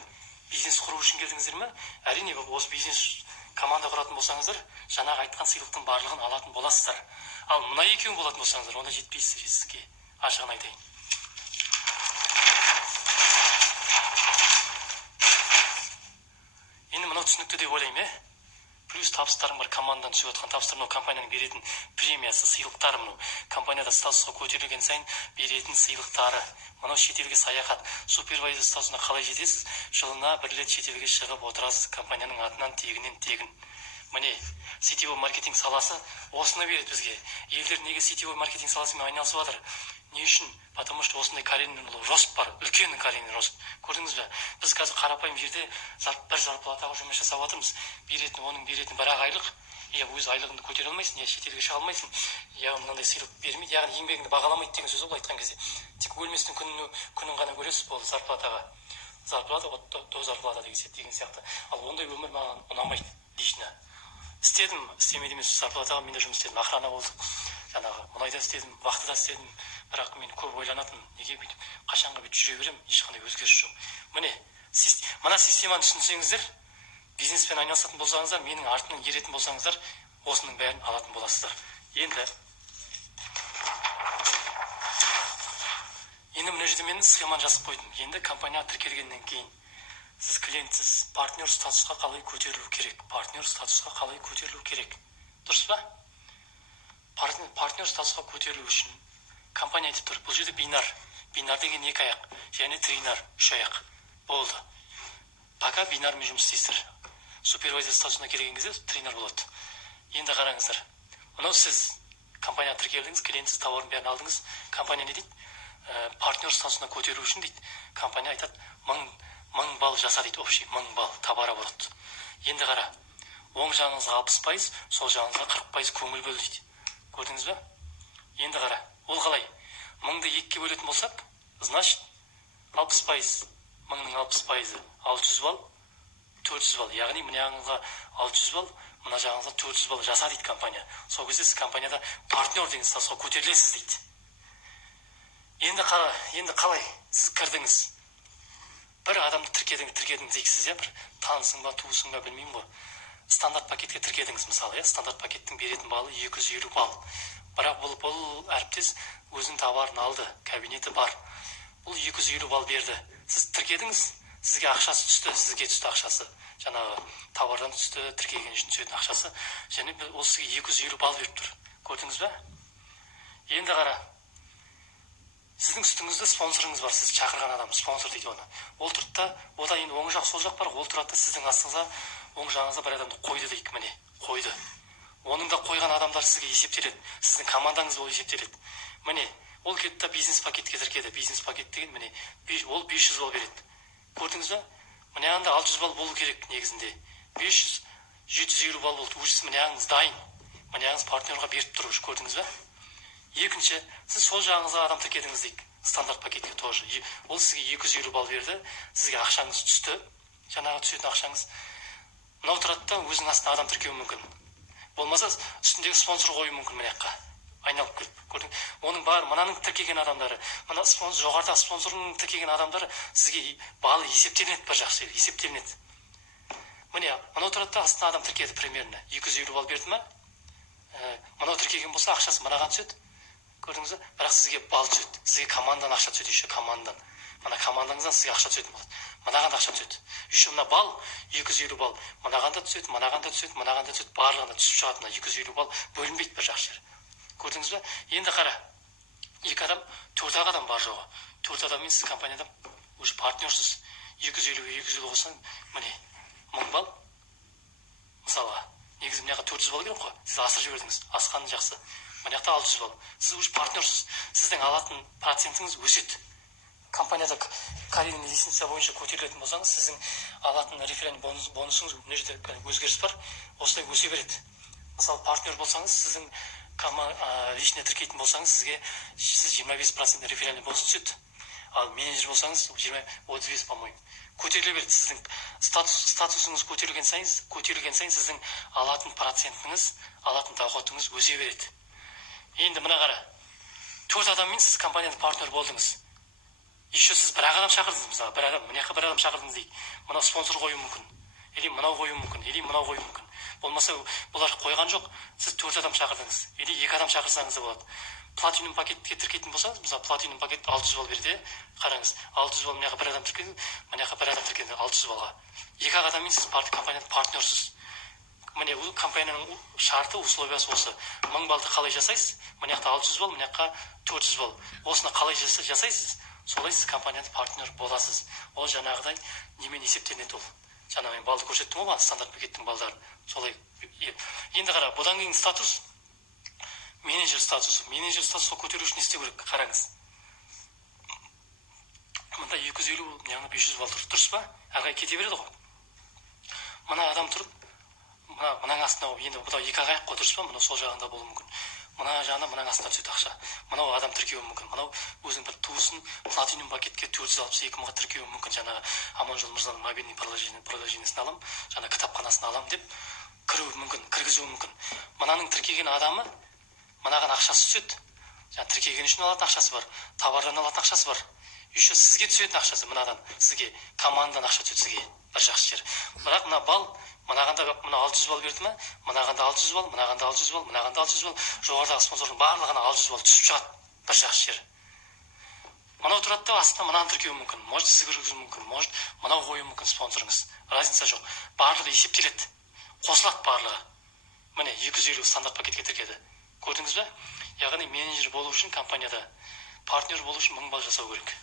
Бизнес құру үшін келдіңіздер ме? Әрине осы бизнес команда құратын болсаңыздар, жаңағы айтқан сыйлықтың барлығын алатын боласыздар. Ал мына екеуін болатын болсаңыздар, онда жетпейсіздер жетістікке. Ашығын айтайын. Енді мынау түсінікті деп ойлаймын, плюс табыстарың бар, командадан түсіп отқан табыстар, мынау компанияның беретін премиясы, сыйлықтары, мынау компанияда статусқа көтерілген сайын беретін сыйлықтары, мынау шетелге саяхат, супервайзер статусына қалай жетесіз? Жылына бір рет шетелге шығып отырасыз компанияның атынан тегін. Міне, сетевой маркетинг саласы осыны береді бізге. Елдер неге сетевой маркетинг саласымен айналысып жатыр? Не үшін? Потому что осындай карьерный рост бар, үлкен карьерный рост. Көрдіңіз бе? Біз қазір қарапайым жерде бір зарплатаға жұмыс жасап жатырмыз. Оның беретін бір-ақ айлық, өз айлығыңды көтере алмайсың, шетелге шыға алмайсың, мынандай сыйлық бермейді, яғни еңбегіңді бағаламайды деген сөз ол айтқан кезде. Тек өлместің күнін ғана көресіз болды зарплатаға. Зарплата, до зарплата деген сияқты. Ал ондай өмір маған ұнамайды лично. істедім, істемейді емес, зарплатаға мен де жұмыс істедім, охрана болдық, жаңағы мұнайда істедім, вахтада істедім, бірақ мен көп ойланатын, неге бүйтіп қашанға бүйтіп жүре беремін, ешқандай өзгеріс жоқ. Міне мына системаны түсінсеңіздер, бизнеспен айналысатын болсаңыздар, менің артынан еретін болсаңыздар, осының бәрін алатын боласыздар. Енді мына жерде мен схеманы жазып қойдым. Енді компанияға тіркелгеннен кейін сіз клиентсіз, партнер статусқа қалай көтерілу керек? Партнер статусқа қалай көтерілу керек? Дұрыс па? Партнер статусқа көтерілу үшін компания айтып тұр, бұл жерде бинар. Бинар деген 2 аяқ, және тринар 3 аяқ. Болды. Пока бинармен жұмыс істейсіздер. Супервайзер статусына келген кезде тринар болады. Енді қараңыздар. Мынау сіз компанияға тіркелдіңіз, клиентсіз тауардың бәрін алдыңыз. Компания не дейді? Партнер статусына көтеру үшін дейді. Компания айтады, 1000 балл жаса дейді, общий 1000 балл табара болады. Енді қара, оң жағыңызға 60%, сол жағыңызға 40% көңіл бөл дейді. Көрдіңіз бе? Енді қара, ол қалай? 1000-ды 2-ге бөлетін болсақ, значит 60%, 1000-ның 60%, 600 балл, 400 балл. Яғни мына жағыңызға 600 балл, мына жағыңызға 400 балл жаса дейді компания. Сол кезде сіз компанияда партнер деген статусқа көтерілесіз дейді. Енді қалай? Сіз кірдіңіз. Бір адамды тіркедіңіз дейсіз, бір танысың ба, туысың ба, білмеймін ғой. Стандарт пакетке тіркедіңіз мысалы, стандарт пакеттің беретін баллы 250 балл. Бірақ бұл әріптес өзінің товарын алды, кабинеті бар. Бұл 250 балл берді. Сіз тіркедіңіз, сізге ақшасы түсті, сізге түсті ақшасы. Жаңағы товардан түсті, тіркеген үшін түсетін ақшасы. Және ол сізге 250 балл беріп тұр. Көрдіңіз бе? Енді қара. Сіздің үстіңізде спонсорыңыз бар, сіз шақырған адам, спонсор дейді оны. Ол тұрды да, ода енді оң жақ, сол жақ бар, ол тұрады да сіздің астыңызға, оң жағыңызға бір адамды қойды дейік, міне, қойды. Оның да қойған адамдар сізге есептеледі, сіздің командаңыз ол есептеледі. Міне, ол кетті да бизнес пакетке тіркеді. Бизнес пакет деген, міне, ол 500 балл береді. Көрдіңіз бе? Міне анда 600 балл болу керек негізінде. 500, 750 балл болды. Уже міне аңыз дайын. Міне аңыз партнерға беріп тұр, көрдіңіз бе? Екінші, сіз сол жағыңызға адам тіркедіңіз дейік, стандарт пакетке тоже. Ол сізге 250 балл берді, сізге ақшаңыз түсті, жаңағы түсетін ақшаңыз. Мынау тұрады да өзінің астына адам тіркеуі мүмкін. Болмаса үстіндегі спонсор қою мүмкін мына жаққа. Айналып келіп, көрдің. Оның бар, мынаның тіркеген адамдары, мына жоғарыда спонсорның тіркеген адамдары сізге баллы есептелінеді, бір жақсы есептелінеді. Міне, мынау тұрады да астына адам тіркеді примерно. 250 балл берді ма? Мынау тіркеген болса ақшасы мынаған түседі. Көрдіңіз бе? Бірақ сізге балл түседі. Сізге командан ақша түседі, еще командан. Мына командаңыздан сізге ақша түсетін болады. Мынаған да ақша түседі. Еще мына балл 250 балл. Мынаған да түседі, мынаған да түседі, мынаған да түседі. Барлығына түсіп шығады. Мына 250 балл бөлінбейді бір жақсы жер. Көрдіңіз бе? Енді қара. 2 адам, 4 адам бар жоғы. 4 адаммен сіз компанияда уже партнерсіз. 250 қосаң, міне 1000 балл. Мысалға, негізі мына 400 балл керек қой. Сіз асырып жібердіңіз. Асқаны жақсы. Мына 600 балл. Сіз уже партнерсіз. Сіздің алатын процентіңіз өседі. Компанияда кредитный лицензия бойынша көтерілетін болсаңыз, сіздің алатын реферальный бонусыңыз мына жерде өзгеріс бар. Осылай өсе береді. Мысалы, партнер болсаңыз, сіздің личный тіркейтін болсаңыз, сіз 25% реферальный бонус түседі. Ал менеджер болсаңыз, 35, по-моему. Көтеріле береді. Сіздің статусыңыз көтерілген сайын сіздің алатын процентіңіз, алатын доходыңыз өсе береді. Енді мына қара. 4 адаммен сіз компанияда партнер болдыңыз. Еще сіз бір адам шақырдыңыз, мысалы, бір адам шақырдыңыз дейік. Мынау спонсор қою мүмкін. Или мынау қою мүмкін, или мынау қою мүмкін. Болмаса, бұлар қойған жоқ, сіз 4 адам шақырдыңыз. Или 2 адам шақырсаңыз да болады. Платинум пакетке тіркейтін болсаңыз, мысалы, платинум пакет 600 балл берді. Қараңыз, 600 балл мына бір адам тіркеді, мына бір адам тіркеді 600 баллға. 2 адаммен сіз компанияда партнерсіз. Міне бұл компанияның шарты, условиясы осы. 1000 баллды қалай жасайсыз? Мына 600 балл, мына 400 балл. Осыны қалай жасайсыз? Солай сіз компанияда партнер боласыз. Ол жаңағыдай немен есептенеді ол. Жаңа мен балды көрсеттім ғой, стандарт пакеттің балдарын. Солай. Енді қара, бұдан кейін статус, менеджер статусы. Менеджер статусқа көтеру үшін не істеу керек? Қараңыз. Мында 250, яғни 500 балл тұр. Дұрыс па? Ағай кете береді ғой. Мына адам тұрып, мынаң астына, енді бұда 2 ағайық қой, дұрыс па? Мына сол жағында болуы мүмкін. Мына жағына мынаң астына түседі ақша. Мынау адам тіркеуі мүмкін. Мынау өзінің бір туысын платинум пакетке 462 мыңға тіркеуі мүмкін. Жаңағы Аманжол мырзаның мобильный приложениесін алам, жаңа кітапханасын алам деп кіруі мүмкін. кіргізуі мүмкін. Мынаның тіркеген адамы мынаған ақшасы түседі. Жаңа тіркеген үшін алатын ақшасы бар, товардан алатын ақшасы бар. Еще сізге түсетін ақшасы мынадан, сізге командадан ақша түседі сізге. Бір жақсы жер. Бірақ мына бал мынағанда мына 600 балл берді ма? Мынағанда 600 балл, мынағанда 600 балл, мынағанда 600 балл. Жоғарыдағы спонсордың барлығына 600 балл түсіп шығады. Бір жақсы жер. Мынау тұрады да астына мынаны тіркеуі мүмкін. Может сіз кіргізуі мүмкін, может мынау қою мүмкін спонсорыңыз. Разница жоқ. Барлығы есептеледі. Қосылады барлығы. Міне 250 стандарт пакетке тіркеді. Көрдіңіз бе? Яғни менеджер болу үшін компанияда партнер болу үшін 1000 балл жасау керек.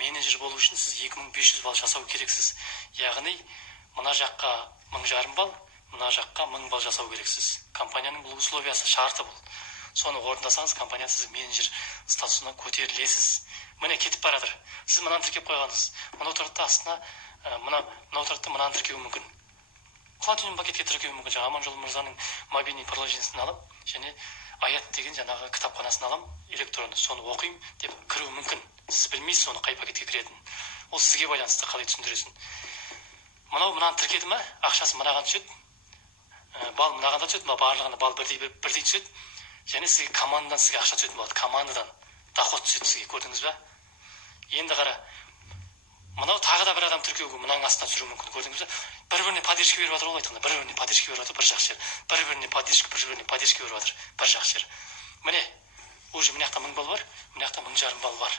Менеджер болу үшін сіз 2500 балл жасау керексіз. Яғни мына жаққа 1500 балл, мына жаққа 1000 балл жасау керексіз. Компанияның бұл условиясы, шарты бұл. Соны орындасаңыз, компания сіз менеджер статусына көтерілесіз. Міне кетіп барадыр. Сіз мынаны тіркеп қойғансыз. Мынау тұрады астына мынау тұрады мынаны тіркеуі мүмкін. Платинум пакетке тіркеуі мүмкін. Жаңа Аманжол мырзаның мобильный приложениесін алып, және аят деген жаңағы кітапханасын алам, электронды, соны оқимын деп кіруі мүмкін. Сіз білмейсіз соны қай пакетке кіретінін. Ол сізге байланысты, қалай түсіндіресің. Мынаны тіркеді ме, ақшасы мынаған түседі. Бал мынаған түседі, барлығына бал бірдей түседі. Және сізге командадан сізге ақша түсетін болады. Командадан доход түседі сізге, көрдіңіз бе? Енді қара, мынау тағы да бір адам тіркеуге мынаның астына түсіруі мүмкін, көрдіңіз бе? Бір-біріне поддержка беріп жатыр ғой, айтқанда. Бір-біріне поддержка беріп жатыр, бір жақсы жер. Бір-біріне поддержка беріп жатыр, бір жақсы жер. Міне, уже мына жақта 1000 балл бар, мына жақта 1500 балл бар.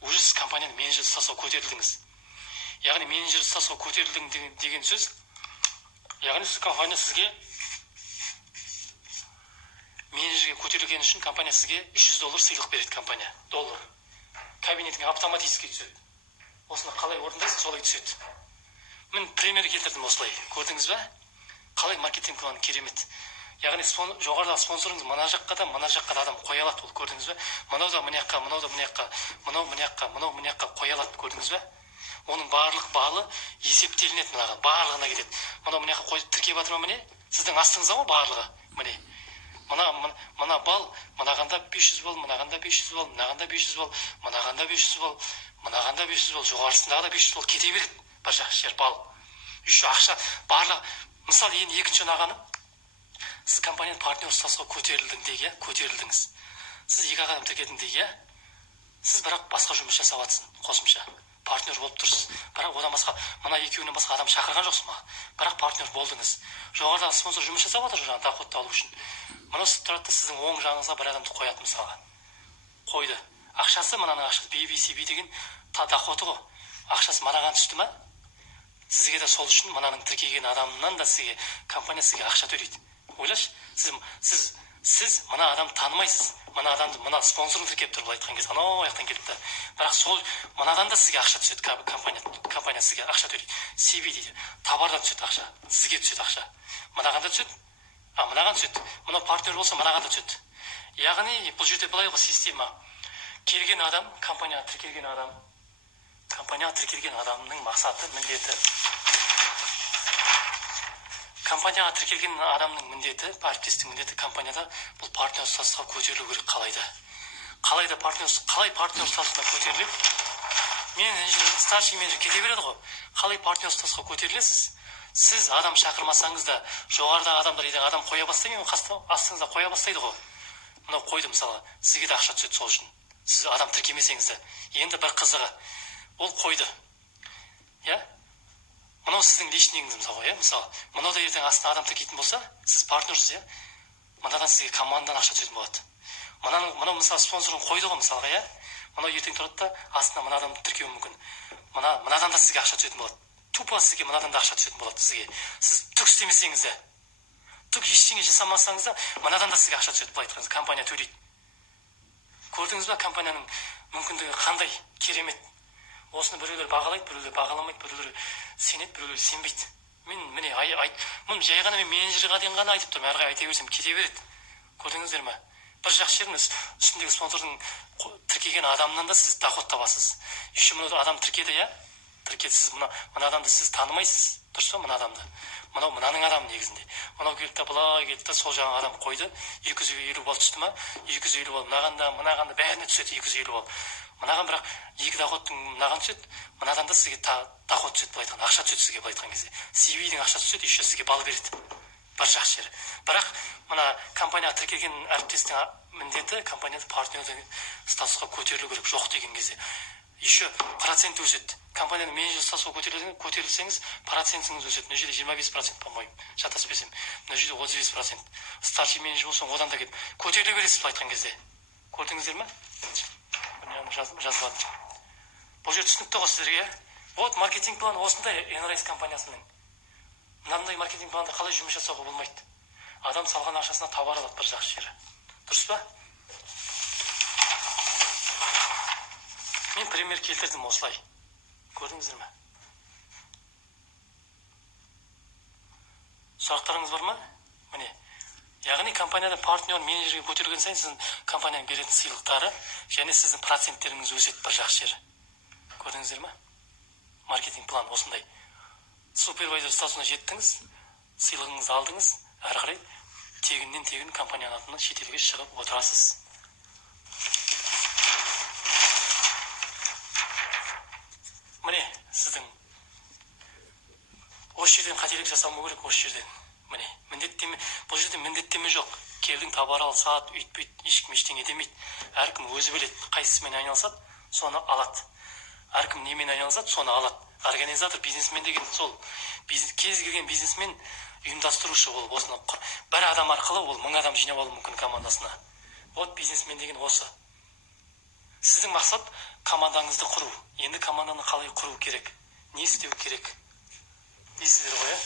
Уже сіз компанияны менеджер статусқа көтерілдіңіз. Яғни менеджер статусқа көтерілдің деген сөз, яғни сіз компания сізге менеджерге көтерілген үшін компания сізге $300 сыйлық береді, компания. Доллар. Кабинетіңе автоматически түседі. Осыны қалай орындайсыз, солай түседі. Мен пример келтірдім осылай. Көрдіңіз бе? Қалай маркетинг планы керемет. Яғни жоғарыдағы спонсорыңыз мына жаққа да адам қоя алады, ол көрдіңіз бе? Мынау да мына жаққа, мынау да мына жаққа, мынау мына жаққа қоя алады, көрдіңіз бе? Оның барлық балы есептелінеді мынаған, барлығына кетеді. Мынау мына жаққа қойып тіркеп жатыр ма міне? Сіздің астыңызда ғой барлығы. Міне. Мына бал, мынағанда 500 балл, мынағанда 500 балл, мынағанда 500 балл, мынағанда 500 балл, мынағанда 500 балл, жоғарысындағы да 500 балл кете береді. Бір жақсы жер бал. Еще ақша барлығы. Мысалы, енді екінші ұнағаны, сіз компанияның партнер статусқа көтерілдіңіз. Сіз 2 адам тіркедіңіз, сіз бірақ басқа жұмыс жасап жатсың, қосымша. Партнер болып тұрсыз. Бірақ одан басқа, мына екеуінен басқа адам шақырған жоқсыз ма? Бірақ партнер болдыңыз. Жоғарыдағы спонсор жұмыс жасап жатыр жаңағы доходты алу үшін. Мынау тұрады сіздің оң жағыңызға бір адамды қояды мысалға. Қойды. Ақшасы мынаның ақшасы BBCB деген доходы ғой. Ақшасы мынаған түсті ма? Сізге де сол үшін мынаның тіркеген адамынан да сізге компания сізге ақша төлейді. Ойлашы, сіз мына адамды танымайсыз. Мына адамды, мына спонсорын тіркеп тұр, былай айтқан кезде, анау аяқтан келіпті. Бірақ сол мынадан да сізге ақша түседі, компания сізге ақша төлейді. CB дейді. Товардан түседі ақша, сізге түседі ақша. Мынаған да түседі, мынаған түседі. Мына партнер болса мынаған да түседі. Яғни бұл жерде былай ғой система. Келген адам, компанияға тіркелген адамның мақсаты, міндеті. Компанияға тіркелген адамның міндеті, әріптестің міндеті компанияда бұл партнер статусқа көтерілу керек. Қалай партнер статусына көтеріледі? Старший менеджер кете береді ғой. Қалай партнер статусқа көтерілесіз? Сіз адам шақырмасаңыз да, жоғарыдағы адамдар адам қоя бастайды, астыңызда қоя бастайды ғой. Мынау қойды мысалы, сізге де ақша түседі сол үшін. Сіз адам тіркемесеңіз де. Енді бір қызығы, ол қойды. Мынау сіздің личныйыңыз мысалы, мынау да ертең астына адам тіркейтін болса, сіз партнерсіз, мынадан сізге командадан ақша түсетін болады. Мынау мысалы спонсорын қойды ғой мысалға, мынау ертең тұрады да астына мына адамды тіркеуі мүмкін. Мынадан да сізге ақша түсетін болады. Тупо сізге мынадан да ақша түсетін болады сізге. Сіз түк істемесеңіз де, түк ештеңе жасамасаңыз да, мынадан да сізге ақша түседі, былай айтқанда, компания төлейді. Көрдіңіз ба, компанияның мүмкіндігі қандай керемет. Осыны біреулер бағалайды, біреулер бағаламайды, біреулер сенеді, біреулер сенбейді. Міне мұны жай ғана мен менеджерға дейін ғана айтып тұрмын, әрі қарай айта берсем кете береді. Көрдіңіздер ме? Бір жақсы жеріңіз, үстіндегі спонсордың тіркеген адамнан да сіз доход табасыз. Еще мына адам тіркеді, сіз мына адамды сіз танымайсыз, дұрыс па, мына адамды? Мынаның адамы негізінде. Мынау келді, былай келді, сол жаңағы адам қойды, 250 балл түсті ма? 250 балл мынаған да бәріне түседі 250 балл. Мынаған бірақ екі доходтың мынаған түседі, мынадан да сізге доход түседі, былай айтқан, ақша түседі сізге, былай айтқан кезде. CB-дің ақшасы түседі, еще сізге балл береді. Бір жақсы жері. Бірақ мына компанияға тіркелген әріптестің міндеті компанияда партнердің статусқа көтерілу керек, жоқ деген кезде. Еще процент өседі. Компанияның менеджер статусқа көтерілсеңіз, процентіңіз өседі. Мына жерде 25%, по-моему, шатаспасам. Мына жерде 35%. Старший менеджер болсаң, одан да келіп көтеріле бересіз айтқан кезде. Көрдіңіздер ме? Жазылады. Бұл жер түсінікті ғой сіздерге. Вот маркетинг планы осындай Enrise компаниясының. Мынандай маркетинг планда қалай жұмыс жасауға болмайды. Адам салған ақшасына товар алады, бір жақсы жері. Дұрыс па? Мен пример келтірдім осылай. Көрдіңіздер ме? Сұрақтарыңыз бар ма? Міне. Яғни компанияда партнер менеджерге көтерілген сайын сіздің компанияның беретін сыйлықтары және сіздің проценттеріңіз өседі, бір жақсы жері. Көрдіңіздер ме? Маркетинг план осындай. Супервайзер статусына жеттіңіз, сыйлығыңызды алдыңыз, әрі қарай тегін компанияның атынан шетелге шығып отырасыз. Міне, сіздің осы жерден қателік жасамау керек, осы жерден. Міне, бұл жерде міндеттеме жоқ. Келдің, товар ал, сат, үйтпейт, ешкім ештеңе демейді. Әркім өзі біледі, қайсысымен айналысады, соны алады. Әркім немен айналысады, соны алады. Организатор, бизнесмен деген сол. Кез келген бизнесмен ұйымдастырушы ол. Осыны бір адам арқылы ол 1000 адам жинап алу мүмкін командасына. Вот бизнесмен деген осы. Сіздің мақсат командаңызды құру. Енді команданы қалай құру керек? Не істеу керек? Дейсіздер ғой, ә?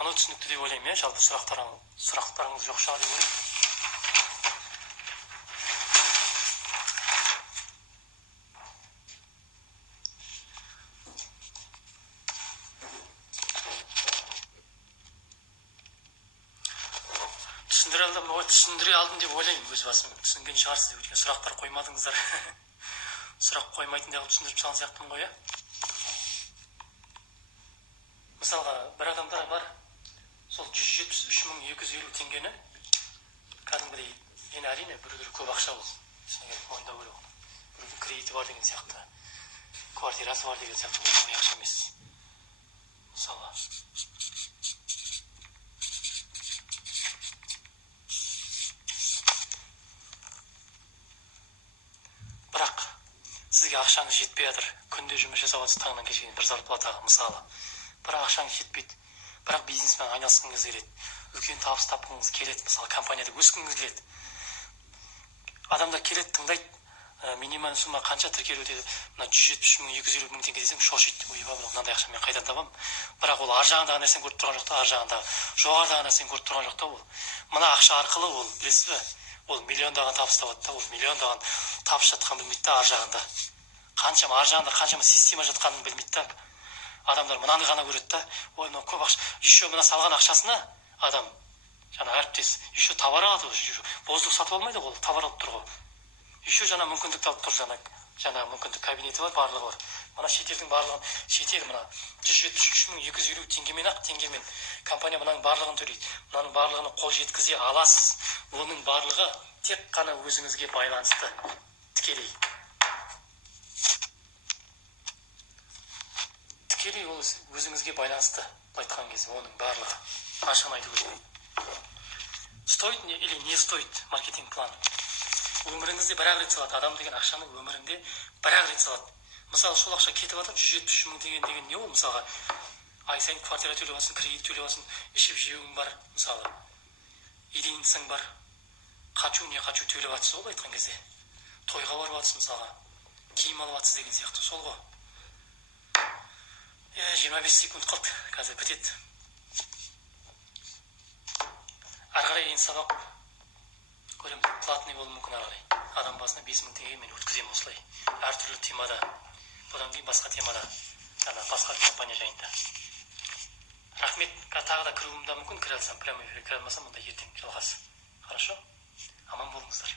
Мұны түсінікті деп ойлаймын, жалпы сұрақтарыңыз жоқ шығар деп ойлаймын. Түсіндіре алдым деп ойлаймын, өз басым. Түсінген шығарсыз деп, сұрақтар қоймадыңыздар. Сұрақ қоймайтындай қылып түсіндіріп салған сияқтымын ғой, мысалға, бір адамдар бар, сол 173.250 теңгені кәдімгідей, енді әрине біреулер көп ақша ол. Түсіне керек, мойындау керек. Біреудің кредиті бар деген сияқты, квартирасы бар деген сияқты, ол ақша емес. Мысалы, бірақ сізге ақшаңыз жетпей жатыр, күнде жұмыс жасап жатсыз, таңнан кешке дейін бір зарплатаға, мысалы. Бірақ ақшаңыз жетпейді, бірақ бизнеспен айналысқыңыз келеді, үлкен табыс тапқыңыз келеді, мысалы компанияда өскіңіз келеді. Адамдар келеді, тыңдайды, минималь сумма қанша тіркелу деді, мына 173.250 теңге десем шошиды, ойбай, мынандай ақша мен қайдан табамын? Бірақ ол ар жағындағы нәрсені көріп тұрған жоқ та, ар жағындағы жоғарыдағы нәрсені көріп тұрған жоқ та ол. Мына ақша арқылы ол, білесіз бе? Ол миллиондаған табыс табады да, ол миллиондаған табыс жатқанын білмейді да, ар жағында. Ар жағында қаншама система жатқанын білмейді да. Адамдар мынаны ғана көреді да, ой, мынау көп ақша. Еще мына салған ақшасына адам, жаңа әріптес, еще товар алады, воздух сатып алмайды, ол товар алып тұр ғой. Еще жаңа мүмкіндікті алып тұр, жаңа мүмкіндік кабинеті бар, барлығы бар. Мына шетелдің барлығын, шетел мына 173.250 теңгемен компания мынаның барлығын төлейді. Мынаның барлығына қол жеткізе аласыз. Оның барлығы тек қана өзіңізге байланысты, тікелей. Тікелей ол өзіңізге байланысты, айтқан кезде оның барлығы. Ашығын айту керек. Стоит или не стоит маркетинг план? Өміріңізде бір-ақ рет салады. Адам деген ақшаны өмірінде бір-ақ рет салады. Мысалы, сол ақша кетіп жатыр, 173.000 деген не ол? Мысалға, ай сайын квартира төлеп алсын, кредит төлеп алсын, ішіп жеуің бар, мысалы. Идейнісің бар. Қачу төлеп жатсыз ол айтқан кезде. Тойға барып жатсыз, мысалға. Киім алып жатсыз деген сияқты, сол ғой. 25 секунд қалды, қазір бітеді. Ары қарай енді сабақ көреміз, платный болуы мүмкін ары қарай. Адам басына 5000 теңге мен өткіземін осылай. Әртүрлі темада, бұдан кейін басқа темада, басқа компания жайында. Рахмет, тағы да кіруім да мүмкін, кіре алсам, прямо эфирге кіре алмасам, онда ертең жалғасы. Хорошо? Аман болыңыздар.